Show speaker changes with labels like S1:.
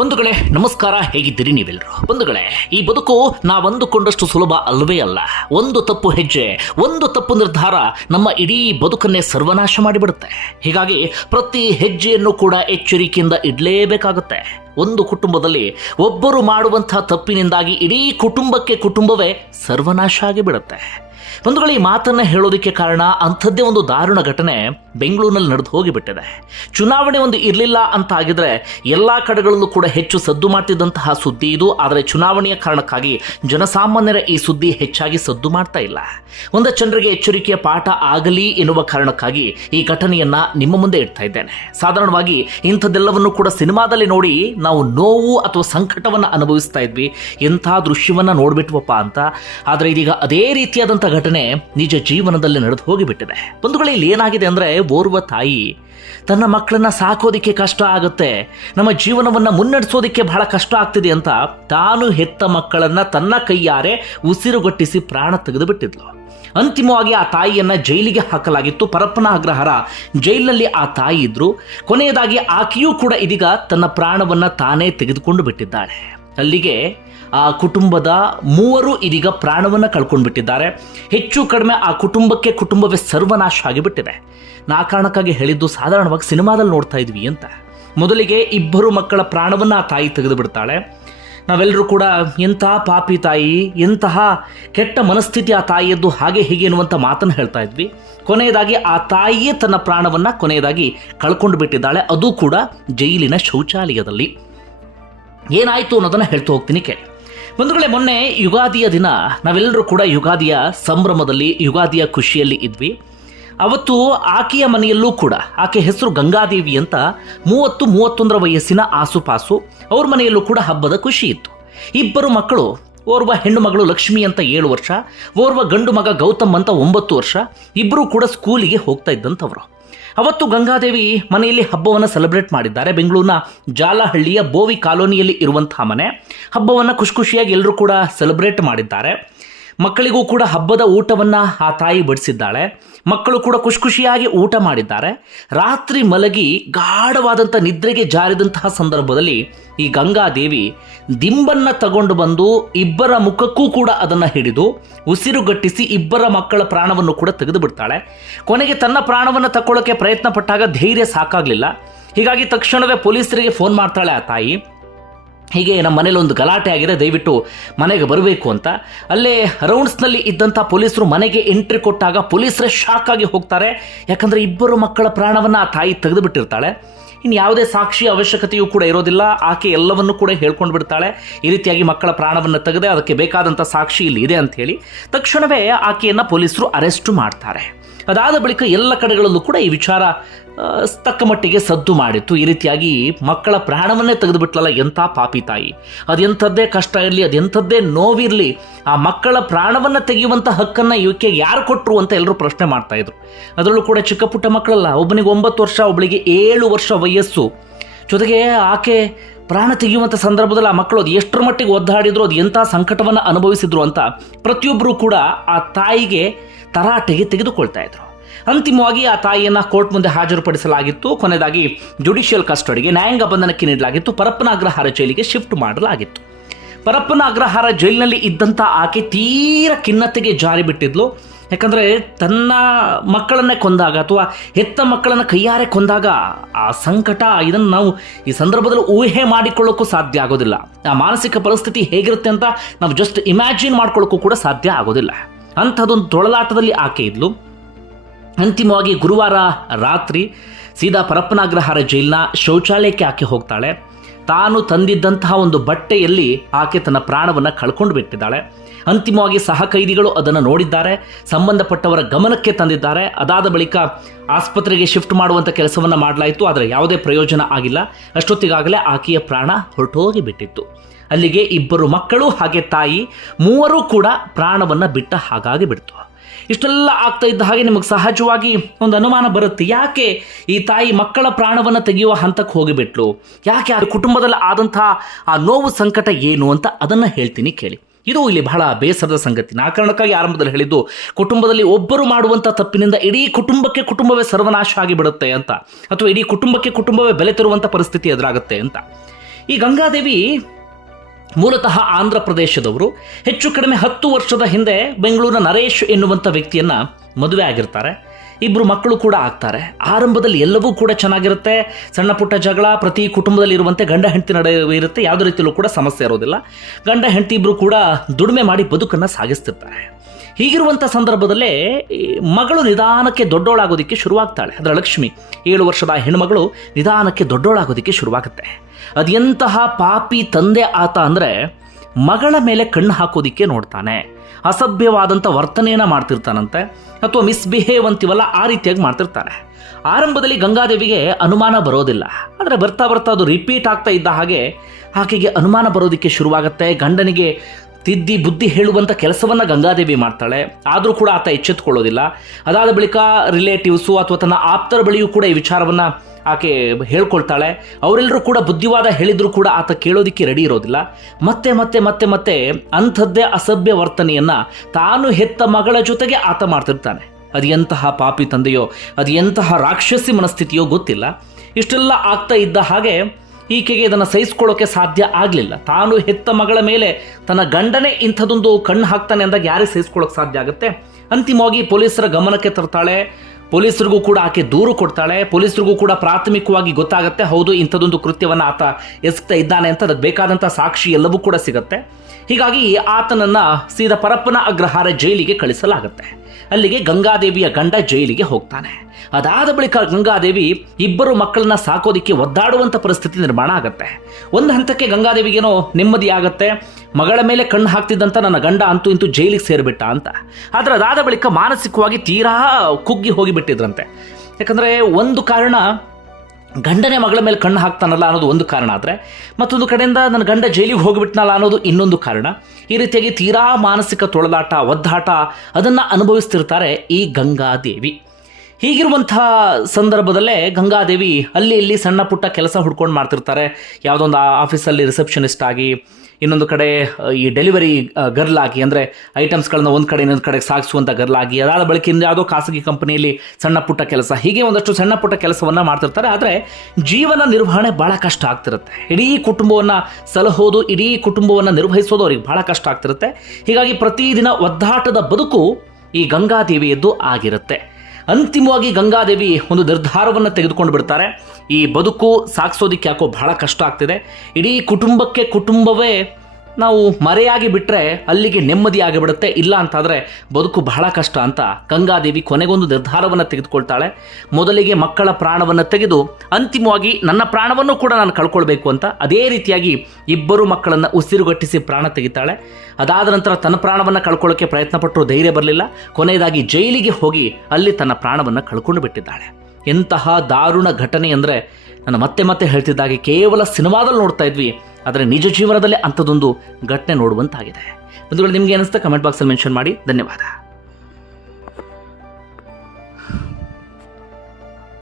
S1: ಬಂಧುಗಳೇ, ನಮಸ್ಕಾರ, ಹೇಗಿದ್ದೀರಿ ನೀವೆಲ್ಲರೂ ಬಂಧುಗಳೇ, ಈ ಬದುಕು ನಾವಂದುಕೊಂಡಷ್ಟು ಸುಲಭ ಅಲ್ವೇ ಅಲ್ಲ. ಒಂದು ತಪ್ಪು ಹೆಜ್ಜೆ, ಒಂದು ತಪ್ಪು ನಿರ್ಧಾರ ನಮ್ಮ ಇಡೀ ಬದುಕನ್ನೇ ಸರ್ವನಾಶ ಮಾಡಿಬಿಡುತ್ತೆ. ಹೀಗಾಗಿ ಪ್ರತಿ ಹೆಜ್ಜೆಯನ್ನು ಕೂಡ ಎಚ್ಚರಿಕೆಯಿಂದ ಇಡಲೇಬೇಕಾಗುತ್ತೆ. ಒಂದು ಕುಟುಂಬದಲ್ಲಿ ಒಬ್ಬರು ಮಾಡುವಂತಹ ತಪ್ಪಿನಿಂದಾಗಿ ಇಡೀ ಕುಟುಂಬಕ್ಕೆ ಕುಟುಂಬವೇ ಸರ್ವನಾಶ ಆಗಿಬಿಡುತ್ತೆ. ಬಂಧುಗಳು, ಈ ಮಾತನ್ನ ಹೇಳೋದಕ್ಕೆ ಕಾರಣ ಅಂಥದ್ದೇ ಒಂದು ದಾರುಣ ಘಟನೆ ಬೆಂಗಳೂರಿನಲ್ಲಿ ನಡೆದು ಹೋಗಿಬಿಟ್ಟಿದೆ. ಚುನಾವಣೆ ಒಂದು ಇರಲಿಲ್ಲ ಅಂತ ಆಗಿದ್ರೆ ಎಲ್ಲ ಕಡೆಗಳಲ್ಲೂ ಕೂಡ ಹೆಚ್ಚು ಸದ್ದು ಮಾಡ್ತಿದ್ದಂತಹ ಸುದ್ದಿ ಇದು. ಆದರೆ ಚುನಾವಣೆಯ ಕಾರಣಕ್ಕಾಗಿ ಜನಸಾಮಾನ್ಯರ ಈ ಸುದ್ದಿ ಹೆಚ್ಚಾಗಿ ಸದ್ದು ಮಾಡ್ತಾ ಇಲ್ಲ. ಒಂದ ಜನರಿಗೆ ಎಚ್ಚರಿಕೆಯ ಪಾಠ ಆಗಲಿ ಎನ್ನುವ ಕಾರಣಕ್ಕಾಗಿ ಈ ಘಟನೆಯನ್ನ ನಿಮ್ಮ ಮುಂದೆ ಇಡ್ತಾ ಇದ್ದೇನೆ. ಸಾಧಾರಣವಾಗಿ ಇಂಥದ್ದೆಲ್ಲವನ್ನು ಕೂಡ ಸಿನಿಮಾದಲ್ಲಿ ನೋಡಿ ನಾವು ನೋವು ಅಥವಾ ಸಂಕಟವನ್ನು ಅನುಭವಿಸ್ತಾ ಇದ್ವಿ. ಎಂಥ ದೃಶ್ಯವನ್ನ ನೋಡ್ಬಿಟ್ವಪ್ಪ ಅಂತ. ಆದರೆ ಇದೀಗ ಅದೇ ರೀತಿಯಾದಂಥ ಘಟನೆ ನಿಜ ಜೀವನದಲ್ಲಿ ನಡೆದು ಹೋಗಿಬಿಟ್ಟಿದೆ. ಬಂಧುಗಳೇ ಇಲ್ಲಿ ಏನಾಗಿದೆ ಅಂದ್ರೆ ಓರ್ವ ತಾಯಿ ತನ್ನ ಮಕ್ಕಳನ್ನ ಸಾಕೋದಿಕ್ಕೆ ಕಷ್ಟ ಆಗುತ್ತೆ, ನಮ್ಮ ಜೀವನವನ್ನ ಮುನ್ನಡೆಸೋದಿಕ್ಕೆ ಬಹಳ ಕಷ್ಟ ಆಗ್ತಿದೆ ಅಂತ ತಾನು ಹೆತ್ತ ಮಕ್ಕಳನ್ನ ತನ್ನ ಕೈಯಾರೆ ಉಸಿರುಗಟ್ಟಿಸಿ ಪ್ರಾಣ ತೆಗೆದು ಬಿಟ್ಟಿದ್ಲು ಅಂತಿಮವಾಗಿ ಆ ತಾಯಿಯನ್ನ ಜೈಲಿಗೆ ಹಾಕಲಾಗಿತ್ತು. ಪರಪ್ಪನ ಅಗ್ರಹಾರ ಜೈಲಿನಲ್ಲಿ ಆ ತಾಯಿ ಇದ್ರು. ಕೊನೆಯದಾಗಿ ಆಕೆಯೂ ಕೂಡ ಇದೀಗ ತನ್ನ ಪ್ರಾಣವನ್ನ ತಾನೇ ತೆಗೆದುಕೊಂಡು ಬಿಟ್ಟಿದ್ದಾಳೆ. ಅಲ್ಲಿಗೆ ಆ ಕುಟುಂಬದ ಮೂವರು ಇದೀಗ ಪ್ರಾಣವನ್ನು ಕಳ್ಕೊಂಡು ಬಿಟ್ಟಿದ್ದಾರೆ ಹೆಚ್ಚು ಕಡಿಮೆ ಆ ಕುಟುಂಬಕ್ಕೆ ಕುಟುಂಬವೇ ಸರ್ವನಾಶ ಆಗಿಬಿಟ್ಟಿದೆ. ನಾ ಕಾರಣಕ್ಕಾಗಿ ಹೇಳಿದ್ದು ಸಾಧಾರಣವಾಗಿ ಸಿನಿಮಾದಲ್ಲಿ ನೋಡ್ತಾ ಇದ್ವಿ ಅಂತ. ಮೊದಲಿಗೆ ಇಬ್ಬರು ಮಕ್ಕಳ ಪ್ರಾಣವನ್ನು ಆ ತಾಯಿ ತೆಗೆದು ಬಿಡ್ತಾಳೆ ನಾವೆಲ್ಲರೂ ಕೂಡ ಎಂತಹ ಪಾಪಿ ತಾಯಿ, ಎಂತಹ ಕೆಟ್ಟ ಮನಸ್ಥಿತಿ ಆ ತಾಯಿಯದ್ದು, ಹಾಗೆ ಹೀಗೆ ಎನ್ನುವಂಥ ಮಾತನ್ನು ಹೇಳ್ತಾ ಇದ್ವಿ. ಕೊನೆಯದಾಗಿ ಆ ತಾಯಿಯೇ ತನ್ನ ಪ್ರಾಣವನ್ನು ಕೊನೆಯದಾಗಿ ಕಳ್ಕೊಂಡು ಬಿಟ್ಟಿದ್ದಾಳೆ ಅದು ಕೂಡ ಜೈಲಿನ ಶೌಚಾಲಯದಲ್ಲಿ. ಏನಾಯಿತು ಅನ್ನೋದನ್ನು ಹೇಳ್ತಾ ಹೋಗ್ತೀನಿ ಕೇಳಿ. ಬಂಧುಗಳೇ, ಮೊನ್ನೆ ಯುಗಾದಿಯ ದಿನ ನಾವೆಲ್ಲರೂ ಕೂಡ ಯುಗಾದಿಯ ಸಂಭ್ರಮದಲ್ಲಿ, ಯುಗಾದಿಯ ಖುಷಿಯಲ್ಲಿ ಇದ್ವಿ. ಅವತ್ತು ಆಕೆಯ ಮನೆಯಲ್ಲೂ ಕೂಡ, ಆಕೆ ಹೆಸರು ಗಂಗಾದೇವಿ ಅಂತ ಮೂವತ್ತು ಮೂವತ್ತೊಂದರ ವಯಸ್ಸಿನ ಆಸುಪಾಸು, ಅವ್ರ ಮನೆಯಲ್ಲೂ ಕೂಡ ಹಬ್ಬದ ಖುಷಿ ಇತ್ತು. ಇಬ್ಬರು ಮಕ್ಕಳು, ಓರ್ವ ಹೆಣ್ಣು ಮಗಳು ಲಕ್ಷ್ಮಿ ಅಂತ ಏಳು ವರ್ಷ, ಓರ್ವ ಗಂಡು ಮಗ ಗೌತಮ್ ಅಂತ ಒಂಬತ್ತು ವರ್ಷ ಇಬ್ಬರು ಕೂಡ ಸ್ಕೂಲಿಗೆ ಹೋಗ್ತಾ ಇದ್ದಂಥವ್ರು. ಅವತ್ತು ಗಂಗಾದೇವಿ ಮನೆಯಲ್ಲಿ ಹಬ್ಬವನ್ನು ಸೆಲೆಬ್ರೇಟ್ ಮಾಡಿದ್ದಾರೆ. ಬೆಂಗಳೂರಿನ ಜಾಲಹಳ್ಳಿಯ ಬೋವಿ ಕಾಲೋನಿಯಲ್ಲಿ ಇರುವಂತಹ ಮನೆ. ಹಬ್ಬವನ್ನು ಖುಷಿ ಖುಷಿಯಾಗಿ ಎಲ್ಲರೂ ಕೂಡ ಸೆಲೆಬ್ರೇಟ್ ಮಾಡಿದ್ದಾರೆ. ಮಕ್ಕಳಿಗೂ ಕೂಡ ಹಬ್ಬದ ಊಟವನ್ನು ಆ ತಾಯಿ ಬಡಿಸಿದ್ದಾಳೆ. ಮಕ್ಕಳು ಕೂಡ ಖುಷಿ ಖುಷಿಯಾಗಿ ಊಟ ಮಾಡಿದ್ದಾರೆ. ರಾತ್ರಿ ಮಲಗಿ ಗಾಢವಾದಂಥ ನಿದ್ರೆಗೆ ಜಾರಿದಂತಹ ಸಂದರ್ಭದಲ್ಲಿ ಈ ಗಂಗಾದೇವಿ ದಿಂಬನ್ನು ತಗೊಂಡು ಬಂದು ಇಬ್ಬರ ಮುಖಕ್ಕೂ ಕೂಡ ಅದನ್ನು ಹಿಡಿದು ಉಸಿರುಗಟ್ಟಿಸಿ ಇಬ್ಬರ ಮಕ್ಕಳ ಪ್ರಾಣವನ್ನು ಕೂಡ ತೆಗೆದು ಬಿಡ್ತಾಳೆ. ಕೊನೆಗೆ ತನ್ನ ಪ್ರಾಣವನ್ನು ತಕ್ಕೊಳ್ಳೋಕೆ ಪ್ರಯತ್ನ ಪಟ್ಟಾಗ ಧೈರ್ಯ ಸಾಕಾಗಲಿಲ್ಲ. ಹೀಗಾಗಿ ತಕ್ಷಣವೇ ಪೊಲೀಸರಿಗೆ ಫೋನ್ ಮಾಡ್ತಾಳೆ ಆ ತಾಯಿ. ಹೀಗೆ ನಮ್ಮ ಮನೇಲಿ ಒಂದು ಗಲಾಟೆ ಆಗಿದೆ, ದಯವಿಟ್ಟು ಮನೆಗೆ ಬರಬೇಕು ಅಂತ. ಅಲ್ಲೇ ರೌಂಡ್ಸ್ನಲ್ಲಿ ಇದ್ದಂಥ ಪೊಲೀಸರು ಮನೆಗೆ ಎಂಟ್ರಿ ಕೊಟ್ಟಾಗ ಪೊಲೀಸರೇ ಶಾಕ್ ಆಗಿ ಹೋಗ್ತಾರೆ. ಯಾಕಂದರೆ ಇಬ್ಬರು ಮಕ್ಕಳ ಪ್ರಾಣವನ್ನು ಆ ತಾಯಿ ತೆಗೆದುಬಿಟ್ಟಿರ್ತಾಳೆ. ಇನ್ನು ಯಾವುದೇ ಸಾಕ್ಷಿ ಅವಶ್ಯಕತೆಯೂ ಕೂಡ ಇರೋದಿಲ್ಲ. ಆಕೆ ಎಲ್ಲವನ್ನೂ ಕೂಡ ಹೇಳ್ಕೊಂಡು ಬಿಡ್ತಾಳೆ ಈ ರೀತಿಯಾಗಿ ಮಕ್ಕಳ ಪ್ರಾಣವನ್ನು ತೆಗೆದೇ ಅದಕ್ಕೆ ಬೇಕಾದಂಥ ಸಾಕ್ಷಿ ಇಲ್ಲಿ ಇದೆ ಅಂತ ಹೇಳಿ. ತಕ್ಷಣವೇ ಆಕೆಯನ್ನು ಪೊಲೀಸರು ಅರೆಸ್ಟು ಮಾಡ್ತಾರೆ. ಅದಾದ ಬಳಿಕ ಎಲ್ಲ ಕಡೆಗಳಲ್ಲೂ ಕೂಡ ಈ ವಿಚಾರ ತಕ್ಕ ಮಟ್ಟಿಗೆ ಸದ್ದು ಮಾಡಿತ್ತು. ಈ ರೀತಿಯಾಗಿ ಮಕ್ಕಳ ಪ್ರಾಣವನ್ನೇ ತೆಗೆದುಬಿಟ್ಲಲ್ಲ, ಎಂಥ ಪಾಪಿ ತಾಯಿ. ಅದೆಂಥದ್ದೇ ಕಷ್ಟ ಇರಲಿ, ಅದೆಂಥದ್ದೇ ನೋವಿರಲಿ, ಆ ಮಕ್ಕಳ ಪ್ರಾಣವನ್ನು ತೆಗೆಯುವಂಥ ಹಕ್ಕನ್ನು ಇವಕ್ಕೆ ಯಾರು ಕೊಟ್ಟರು ಅಂತ ಎಲ್ಲರೂ ಪ್ರಶ್ನೆ ಮಾಡ್ತಾ ಇದ್ರು. ಅದರಲ್ಲೂ ಕೂಡ ಚಿಕ್ಕ ಪುಟ್ಟ ಮಕ್ಕಳಲ್ಲ, ಒಬ್ಬನಿಗೆ ಒಂಬತ್ತು ವರ್ಷ, ಒಬ್ಬಳಿಗೆ ಏಳು ವರ್ಷ ವಯಸ್ಸು. ಜೊತೆಗೆ ಆಕೆ ಪ್ರಾಣ ತೆಗೆಯುವಂಥ ಸಂದರ್ಭದಲ್ಲಿ ಆ ಮಕ್ಕಳು ಅದು ಎಷ್ಟರ ಮಟ್ಟಿಗೆ ಒದ್ದಾಡಿದ್ರು, ಅದು ಎಂಥ ಸಂಕಟವನ್ನು ಅನುಭವಿಸಿದ್ರು ಅಂತ ಪ್ರತಿಯೊಬ್ಬರೂ ಕೂಡ ಆ ತಾಯಿಗೆ ತರಾಟೆಗೆ ತೆಗೆದುಕೊಳ್ತಾ ಇದ್ರು. ಅಂತಿಮವಾಗಿ ಆ ತಾಯಿಯನ್ನ ಕೋರ್ಟ್ ಮುಂದೆ ಹಾಜರುಪಡಿಸಲಾಗಿತ್ತು. ಕೊನೆಯದಾಗಿ ಜುಡಿಷಿಯಲ್ ಕಸ್ಟಡಿಗೆ ನ್ಯಾಯಾಂಗ ಬಂಧನಕ್ಕೆ ನೀಡಲಾಗಿತ್ತು. ಪರಪ್ಪನ ಅಗ್ರಹಾರ ಜೈಲಿಗೆ ಶಿಫ್ಟ್ ಮಾಡಲಾಗಿತ್ತು. ಪರಪ್ಪನ ಅಗ್ರಹಾರ ಜೈಲಿನಲ್ಲಿ ಇದ್ದಂಥ ಆಕೆ ತೀರ ಖಿನ್ನತೆಗೆ ಜಾರಿ ಬಿಟ್ಟಿದ್ಲು. ಯಾಕಂದರೆ ತನ್ನ ಮಕ್ಕಳನ್ನೇ ಕೊಂದಾಗ ಅಥವಾ ಹೆತ್ತ ಮಕ್ಕಳನ್ನು ಕೈಯಾರೆ ಕೊಂದಾಗ ಆ ಸಂಕಟ, ಇದನ್ನು ನಾವು ಈ ಸಂದರ್ಭದಲ್ಲಿ ಊಹೆ ಮಾಡಿಕೊಳ್ಳೋಕ್ಕೂ ಸಾಧ್ಯ ಆಗೋದಿಲ್ಲ. ಆ ಮಾನಸಿಕ ಪರಿಸ್ಥಿತಿ ಹೇಗಿರುತ್ತೆ ಅಂತ ನಾವು ಜಸ್ಟ್ ಇಮ್ಯಾಜಿನ್ ಮಾಡ್ಕೊಳ್ಳೋಕ್ಕೂ ಕೂಡ ಸಾಧ್ಯ ಆಗೋದಿಲ್ಲ. ಅಂಥದ್ದೊಂದು ತೊಳಲಾಟದಲ್ಲಿ ಆಕೆ ಇದ್ಲು. ಅಂತಿಮವಾಗಿ ಗುರುವಾರ ರಾತ್ರಿ ಸೀದಾ ಪರಪ್ಪನಾಗ್ರಹಾರ ಜೈಲಿನ ಶೌಚಾಲಯಕ್ಕೆ ಆಕೆ ಹೋಗ್ತಾಳೆ. ತಾನು ತಂದಿದ್ದಂತಹ ಒಂದು ಬಟ್ಟೆಯಲ್ಲಿ ಆಕೆ ತನ್ನ ಪ್ರಾಣವನ್ನು ಕಳ್ಕೊಂಡು ಬಿಟ್ಟಿದ್ದಾಳೆ. ಅಂತಿಮವಾಗಿ ಸಹ ಕೈದಿಗಳು ಅದನ್ನು ನೋಡಿದ್ದಾರೆ. ಸಂಬಂಧಪಟ್ಟವರ ಗಮನಕ್ಕೆ ತಂದಿದ್ದಾರೆ. ಅದಾದ ಬಳಿಕ ಆಸ್ಪತ್ರೆಗೆ ಶಿಫ್ಟ್ ಮಾಡುವಂಥ ಕೆಲಸವನ್ನು ಮಾಡಲಾಯಿತು. ಆದರೆ ಯಾವುದೇ ಪ್ರಯೋಜನ ಆಗಿಲ್ಲ. ಅಷ್ಟೊತ್ತಿಗಾಗಲೇ ಆಕೆಯ ಪ್ರಾಣ ಹೊರಟೋಗಿ ಬಿಟ್ಟಿತ್ತು. ಅಲ್ಲಿಗೆ ಇಬ್ಬರು ಮಕ್ಕಳು ಹಾಗೆ ತಾಯಿ, ಮೂವರೂ ಕೂಡ ಪ್ರಾಣವನ್ನು ಬಿಟ್ಟ ಹಾಗಾಗಿ ಬಿಡ್ತು. ಇಷ್ಟೆಲ್ಲ ಆಗ್ತಾ ಇದ್ದ ಹಾಗೆ ನಿಮಗೆ ಸಹಜವಾಗಿ ಒಂದು ಅನುಮಾನ ಬರುತ್ತೆ. ಯಾಕೆ ಈ ತಾಯಿ ಮಕ್ಕಳ ಪ್ರಾಣವನ್ನು ತೆಗೆಯುವ ಹಂತಕ್ಕೆ ಹೋಗಿಬಿಟ್ಲು? ಯಾಕೆ ಆ ಕುಟುಂಬದಲ್ಲಿ ಆದಂತಹ ಆ ನೋವು ಸಂಕಟ ಏನು ಅಂತ ಅದನ್ನು ಹೇಳ್ತೀನಿ ಕೇಳಿ. ಇದು ಇಲ್ಲಿ ಬಹಳ ಬೇಸರದ ಸಂಗತಿ. ನಾ ಕಾರಣಕ್ಕಾಗಿ ಆರಂಭದಲ್ಲಿ ಹೇಳಿದ್ದು, ಕುಟುಂಬದಲ್ಲಿ ಒಬ್ಬರು ಮಾಡುವಂಥ ತಪ್ಪಿನಿಂದ ಇಡೀ ಕುಟುಂಬಕ್ಕೆ ಕುಟುಂಬವೇ ಸರ್ವನಾಶ ಆಗಿಬಿಡುತ್ತೆ ಅಂತ. ಅಥವಾ ಇಡೀ ಕುಟುಂಬಕ್ಕೆ ಕುಟುಂಬವೇ ಬೆಲೆ ತರುವಂಥ ಪರಿಸ್ಥಿತಿ ಎದುರಾಗುತ್ತೆ ಅಂತ. ಈ ಗಂಗಾದೇವಿ ಮೂಲತಃ ಆಂಧ್ರ ಪ್ರದೇಶದವರು ಹೆಚ್ಚು ಕಡಿಮೆ ಹತ್ತು ವರ್ಷದ ಹಿಂದೆ ಬೆಂಗಳೂರಿನ ನರೇಶ್ ಎನ್ನುವಂಥ ವ್ಯಕ್ತಿಯನ್ನ ಮದುವೆ ಆಗಿರ್ತಾರೆ. ಇಬ್ಬರು ಮಕ್ಕಳು ಕೂಡ ಆಗ್ತಾರೆ. ಆರಂಭದಲ್ಲಿ ಎಲ್ಲವೂ ಕೂಡ ಚೆನ್ನಾಗಿರುತ್ತೆ. ಸಣ್ಣ ಪುಟ್ಟ ಜಗಳ, ಪ್ರತಿ ಕುಟುಂಬದಲ್ಲಿ ಇರುವಂತೆ ಗಂಡ ಹೆಂಡತಿ ನಡುವೆ ಇರುತ್ತೆ. ಯಾವುದೇ ರೀತಿಯಲ್ಲೂ ಕೂಡ ಸಮಸ್ಯೆ ಇರೋದಿಲ್ಲ. ಗಂಡ ಹೆಂಡತಿ ಇಬ್ಬರು ಕೂಡ ದುಡಿಮೆ ಮಾಡಿ ಬದುಕನ್ನು ಸಾಗಿಸ್ತಿರ್ತಾರೆ. ಹೀಗಿರುವಂಥ ಸಂದರ್ಭದಲ್ಲೇ ಮಗಳು ನಿಧಾನಕ್ಕೆ ದೊಡ್ಡೋಳಾಗೋದಕ್ಕೆ ಶುರುವಾಗ್ತಾಳೆ. ಅದರ ಲಕ್ಷ್ಮಿ ಏಳು ವರ್ಷದ ಹೆಣ್ಮಗಳು ನಿಧಾನಕ್ಕೆ ದೊಡ್ಡೋಳಾಗೋದಕ್ಕೆ ಶುರುವಾಗುತ್ತೆ. ಅದೆಂತಹ ಪಾಪಿ ತಂದೆ ಆತ ಅಂದರೆ ಮಗಳ ಮೇಲೆ ಕಣ್ಣು ಹಾಕೋದಿಕ್ಕೆ ನೋಡ್ತಾನೆ. ಅಸಭ್ಯವಾದಂಥ ವರ್ತನೆಯನ್ನು ಮಾಡ್ತಿರ್ತಾನಂತೆ. ಅಥವಾ ಮಿಸ್ಬಿಹೇವ್ ಅಂತೀವಲ್ಲ ಆ ರೀತಿಯಾಗಿ ಮಾಡ್ತಿರ್ತಾನೆ. ಆರಂಭದಲ್ಲಿ ಗಂಗಾದೇವಿಗೆ ಅನುಮಾನ ಬರೋದಿಲ್ಲ. ಆದರೆ ಬರ್ತಾ ಬರ್ತಾ ಅದು ರಿಪೀಟ್ ಆಗ್ತಾ ಇದ್ದ ಹಾಗೆ ಆಕೆಗೆ ಅನುಮಾನ ಬರೋದಕ್ಕೆ ಶುರುವಾಗುತ್ತೆ. ಗಂಡನಿಗೆ ತಿದ್ದಿ ಬುದ್ಧಿ ಹೇಳುವಂಥ ಕೆಲಸವನ್ನು ಗಂಗಾದೇವಿ ಮಾಡ್ತಾಳೆ. ಆದರೂ ಕೂಡ ಆತ ಎಚ್ಚೆತ್ತುಕೊಳ್ಳೋದಿಲ್ಲ ಅದಾದ ಬಳಿಕ ರಿಲೇಟಿವ್ಸು ಅಥವಾ ತನ್ನ ಆಪ್ತರ ಬಳಿಯೂ ಕೂಡ ಈ ವಿಚಾರವನ್ನು ಆಕೆ ಹೇಳ್ಕೊಳ್ತಾಳೆ. ಅವರೆಲ್ಲರೂ ಕೂಡ ಬುದ್ಧಿವಾದ ಹೇಳಿದರೂ ಕೂಡ ಆತ ಕೇಳೋದಕ್ಕೆ ರೆಡಿ ಇರೋದಿಲ್ಲ. ಮತ್ತೆ ಮತ್ತೆ ಮತ್ತೆ ಮತ್ತೆ ಅಂಥದ್ದೇ ಅಸಭ್ಯ ವರ್ತನೆಯನ್ನು ತಾನು ಹೆತ್ತ ಮಗಳ ಜೊತೆಗೆ ಆತ ಮಾಡ್ತಿರ್ತಾನೆ. ಅದು ಎಂತಹ ಪಾಪಿ ತಂದೆಯೋ, ಅದು ಎಂತಹ ರಾಕ್ಷಸಿ ಮನಸ್ಥಿತಿಯೋ ಗೊತ್ತಿಲ್ಲ. ಇಷ್ಟೆಲ್ಲ ಆಗ್ತಾ ಇದ್ದ ಹಾಗೆ ಈಕೆಗೆ ಇದನ್ನು ಸಹಿಸ್ಕೊಳ್ಳೋಕೆ ಸಾಧ್ಯ ಆಗಲಿಲ್ಲ. ತಾನು ಹೆತ್ತ ಮಗಳ ಮೇಲೆ ತನ್ನ ಗಂಡನೇ ಇಂಥದೊಂದು ಕಣ್ಣು ಹಾಕ್ತಾನೆ ಅಂದಾಗ ಯಾರಿಗೆ ಸಹಿಸ್ಕೊಳ್ಳೋಕೆ ಸಾಧ್ಯ ಆಗುತ್ತೆ? ಅಂತಿಮವಾಗಿ ಪೊಲೀಸರ ಗಮನಕ್ಕೆ ತರ್ತಾಳೆ ಪೊಲೀಸರಿಗೂ ಕೂಡ ಆಕೆ ದೂರು ಕೊಡ್ತಾಳೆ. ಪೊಲೀಸರಿಗೂ ಕೂಡ ಪ್ರಾಥಮಿಕವಾಗಿ ಗೊತ್ತಾಗುತ್ತೆ, ಹೌದು ಇಂಥದೊಂದು ಕೃತ್ಯವನ್ನು ಆತ ಎಸಗ್ತಾ ಇದ್ದಾನೆ ಅಂತ, ಅದಕ್ಕೆ ಬೇಕಾದಂಥ ಸಾಕ್ಷಿ ಎಲ್ಲವೂ ಕೂಡ ಸಿಗುತ್ತೆ. ಹೀಗಾಗಿ ಆತನನ್ನು ಸೀದಾ ಪರಪ್ಪನ ಅಗ್ರಹಾರ ಜೈಲಿಗೆ ಕಳಿಸಲಾಗುತ್ತೆ. ಅಲ್ಲಿಗೆ ಗಂಗಾದೇವಿಯ ಗಂಡ ಜೈಲಿಗೆ ಹೋಗ್ತಾನೆ. ಅದಾದ ಬಳಿಕ ಗಂಗಾದೇವಿ ಇಬ್ಬರು ಮಕ್ಕಳನ್ನ ಸಾಕೋದಿಕ್ಕೆ ಒದ್ದಾಡುವಂಥ ಪರಿಸ್ಥಿತಿ ನಿರ್ಮಾಣ ಆಗುತ್ತೆ. ಒಂದು ಹಂತಕ್ಕೆ ಗಂಗಾದೇವಿಗೇನೋ ನೆಮ್ಮದಿ ಆಗುತ್ತೆ. ಮಗಳ ಮೇಲೆ ಕಣ್ಣು ಹಾಕ್ತಿದ್ದಂಥ ನನ್ನ ಗಂಡ ಅಂತೂ ಇಂತೂ ಜೈಲಿಗೆ ಸೇರಿಬಿಟ್ಟ ಅಂತ. ಆದರೆ ಅದಾದ ಬಳಿಕ ಮಾನಸಿಕವಾಗಿ ತೀರಾ ಕುಗ್ಗಿ ಹೋಗಿಬಿಟ್ಟಿದ್ರಂತೆ ಯಾಕಂದರೆ ಒಂದು ಕಾರಣ ಗಂಡನೇ ಮಗಳ ಮೇಲೆ ಕಣ್ಣು ಹಾಕ್ತಾನಲ್ಲ ಅನ್ನೋದು ಒಂದು ಕಾರಣ ಆದರೆ, ಮತ್ತೊಂದು ಕಡೆಯಿಂದ ನನ್ನ ಗಂಡ ಜೈಲಿಗೆ ಹೋಗಿಬಿಟ್ನಲ್ಲ ಅನ್ನೋದು ಇನ್ನೊಂದು ಕಾರಣ. ಈ ರೀತಿಯಾಗಿ ತೀರಾ ಮಾನಸಿಕ ತೊಳಲಾಟ, ಒದ್ದಾಟ ಅದನ್ನು ಅನುಭವಿಸ್ತಿರ್ತಾರೆ ಈ ಗಂಗಾದೇವಿ. ಹೀಗಿರುವಂಥ ಸಂದರ್ಭದಲ್ಲೇ ಗಂಗಾದೇವಿ ಅಲ್ಲಿ ಇಲ್ಲಿ ಸಣ್ಣ ಪುಟ್ಟ ಕೆಲಸ ಹುಡ್ಕೊಂಡು ಮಾಡ್ತಿರ್ತಾರೆ. ಯಾವುದೊಂದು ಆಫೀಸಲ್ಲಿ ರಿಸೆಪ್ಷನಿಸ್ಟ್ ಆಗಿ ಇನ್ನೊಂದು ಕಡೆ ಈ ಡೆಲಿವರಿ ಗರ್ಲ್ ಆಗಿ ಅಂದರೆ ಐಟಮ್ಸ್ಗಳನ್ನ ಒಂದು ಕಡೆ ಇನ್ನೊಂದು ಕಡೆಗೆ ಸಾಗಿಸುವಂಥ ಗರ್ಲ್ ಆಗಿ ಅದಾದ ಬಳಿಕ ಯಾವುದೋ ಖಾಸಗಿ ಕಂಪನಿಯಲ್ಲಿ ಸಣ್ಣ ಪುಟ್ಟ ಕೆಲಸ, ಹೀಗೆ ಒಂದಷ್ಟು ಸಣ್ಣ ಪುಟ್ಟ ಕೆಲಸವನ್ನು ಮಾಡ್ತಿರ್ತಾರೆ. ಆದರೆ ಜೀವನ ನಿರ್ವಹಣೆ ಭಾಳ ಕಷ್ಟ ಆಗ್ತಿರುತ್ತೆ. ಇಡೀ ಕುಟುಂಬವನ್ನು ಸಲಹೋದು, ಇಡೀ ಕುಟುಂಬವನ್ನು ನಿರ್ವಹಿಸೋದು ಅವ್ರಿಗೆ ಭಾಳ ಕಷ್ಟ ಆಗ್ತಿರುತ್ತೆ. ಹೀಗಾಗಿ ಪ್ರತಿದಿನ ಒದ್ದಾಟದ ಬದುಕು ಈ ಗಂಗಾದೇವಿಯದ್ದು ಆಗಿರುತ್ತೆ. ಅಂತಿಮವಾಗಿ ಗಂಗಾದೇವಿ ಒಂದು ನಿರ್ಧಾರವನ್ನು ತೆಗೆದುಕೊಂಡು ಬಿಡ್ತಾರೆ. ಈ ಬದುಕು ಸಾಗಿಸೋದಕ್ಕೆ ಯಾಕೋ ಬಹಳ ಕಷ್ಟ ಆಗ್ತಿದೆ. ಇಡೀ ಕುಟುಂಬಕ್ಕೆ ಕುಟುಂಬವೇ ನಾವು ಮರೆಯಾಗಿ ಬಿಟ್ಟರೆ ಅಲ್ಲಿಗೆ ನೆಮ್ಮದಿ ಆಗಿಬಿಡುತ್ತೆ. ಇಲ್ಲ ಅಂತಾದರೆ ಬದುಕು ಬಹಳ ಕಷ್ಟ ಅಂತ ಗಂಗಾದೇವಿ ಕೊನೆಗೊಂದು ನಿರ್ಧಾರವನ್ನು ತೆಗೆದುಕೊಳ್ತಾಳೆ. ಮೊದಲಿಗೆ ಮಕ್ಕಳ ಪ್ರಾಣವನ್ನು ತೆಗೆದು ಅಂತಿಮವಾಗಿ ನನ್ನ ಪ್ರಾಣವನ್ನು ಕೂಡ ನಾನು ಕಳ್ಕೊಳ್ಬೇಕು ಅಂತ ಅದೇ ರೀತಿಯಾಗಿ ಇಬ್ಬರು ಮಕ್ಕಳನ್ನು ಉಸಿರುಗಟ್ಟಿಸಿ ಪ್ರಾಣ ತೆಗಿತಾಳೆ. ಅದಾದ ನಂತರ ತನ್ನ ಪ್ರಾಣವನ್ನು ಕಳ್ಕೊಳ್ಳೋಕ್ಕೆ ಪ್ರಯತ್ನ ಪಟ್ಟರು ಧೈರ್ಯ ಬರಲಿಲ್ಲ. ಕೊನೆಯದಾಗಿ ಜೈಲಿಗೆ ಹೋಗಿ ಅಲ್ಲಿ ತನ್ನ ಪ್ರಾಣವನ್ನು ಕಳ್ಕೊಂಡು ಬಿಟ್ಟಿದ್ದಾಳೆ. ಎಂತಹ ದಾರುಣ ಘಟನೆ ಅಂದರೆ ನಾನು ಮತ್ತೆ ಮತ್ತೆ ಹೇಳ್ತಿದ್ದಾಗೆ ಕೇವಲ ಸಿನಿಮಾದಲ್ಲಿ ನೋಡ್ತಾ ಇದ್ವಿ. ಆದರೆ ನಿಜ ಜೀವನದಲ್ಲೇ ಅಂಥದ್ದೊಂದು ಘಟನೆ ನೋಡುವಂತಾಗಿದೆ. ಬಂಧುಗಳು ನಿಮಗೆ ಅನಿಸ್ತಾ ಕಮೆಂಟ್ ಬಾಕ್ಸಲ್ಲಿ ಮೆನ್ಷನ್ ಮಾಡಿ. ಧನ್ಯವಾದ.